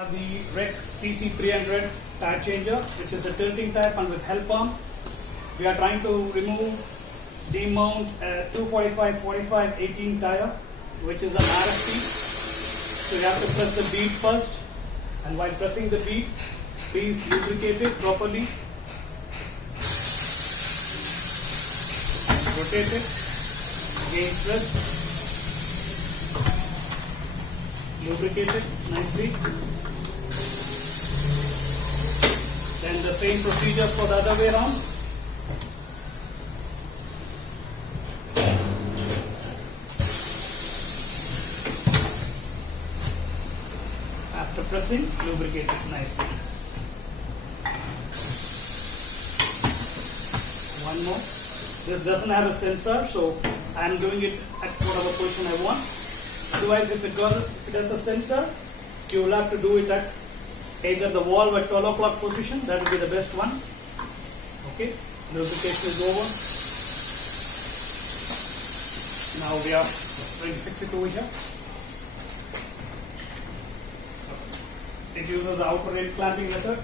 have the REC TC300 tire changer, which is a tilting type and with help arm. We are trying to remove, demount a 245/45/18 tire, which is an RFT. So you have to press the bead first, and while pressing the bead, please lubricate it properly. Rotate it, again press, lubricate it nicely. Then the same procedure for the other way around. After pressing, lubricate it nicely. One more. This doesn't have a sensor, so I am doing it at whatever position I want. Otherwise, if it has a sensor, you will have to do it at either the valve at 12 o'clock position. That will be the best one. Okay, lubrication is over. Now we are going to fix it over here. It uses the outer rail clamping method.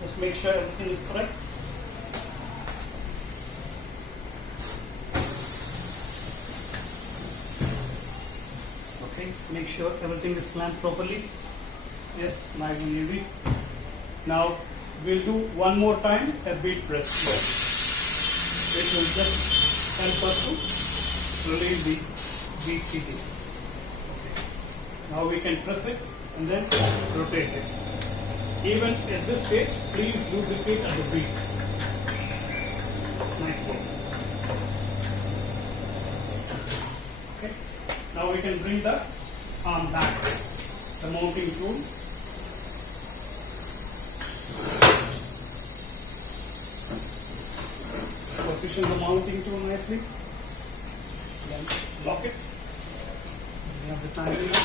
Just make sure everything is correct. Okay, make sure everything is clamped properly. Yes, nice and easy. Now we'll do one more time a bead press here, which will just help us to release the bead seating. Okay. Now we can press it and then rotate it. Even at this stage, please lubricate at the beads nicely. Okay. Now we can bring the arm back, the mounting tool. Position the mounting tool nicely. Then lock it. We have the tyre lever.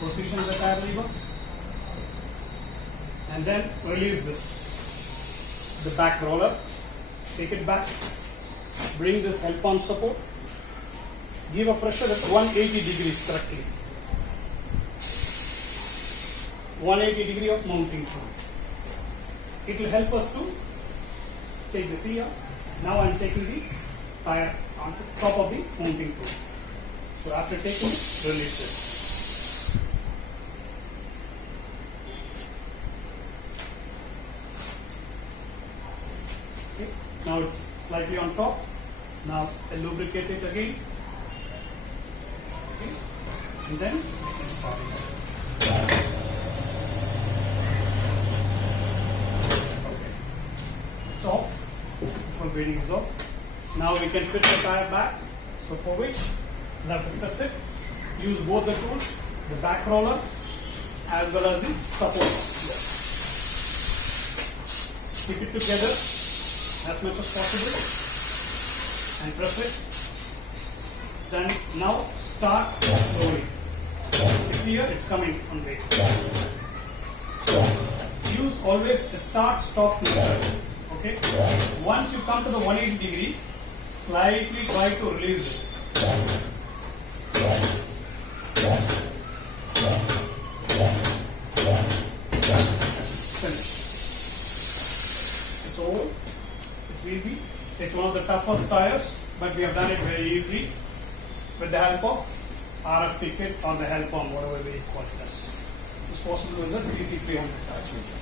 Position the tyre lever. And then release this. The back roller. Take it back. Bring this help arm support. Give a pressure at 180 degrees correctly. 180 degree of mounting tool. It will help us to take this here. Now I am taking the tyre on top of the mounting tool. So after taking it, release it. Okay. Now it's slightly on top. Now I lubricate it again. Okay. And then it's starting. Off, full bearing is off. Now we can fit the tyre back. So for which we have to press it. Use both the tools, the back roller as well as the support. Keep it together as much as possible and press it. Then now start slowly. It's here, it's coming on way. Use always a start-stop method. Okay. Once you come to the 180 degree, slightly try to release this. Finish. It's over. It's easy. It's one of the toughest tires, but we have done it very easily with the help of RFT KIT or the help on whatever we call it as. It's possible with the TC300 tire changer.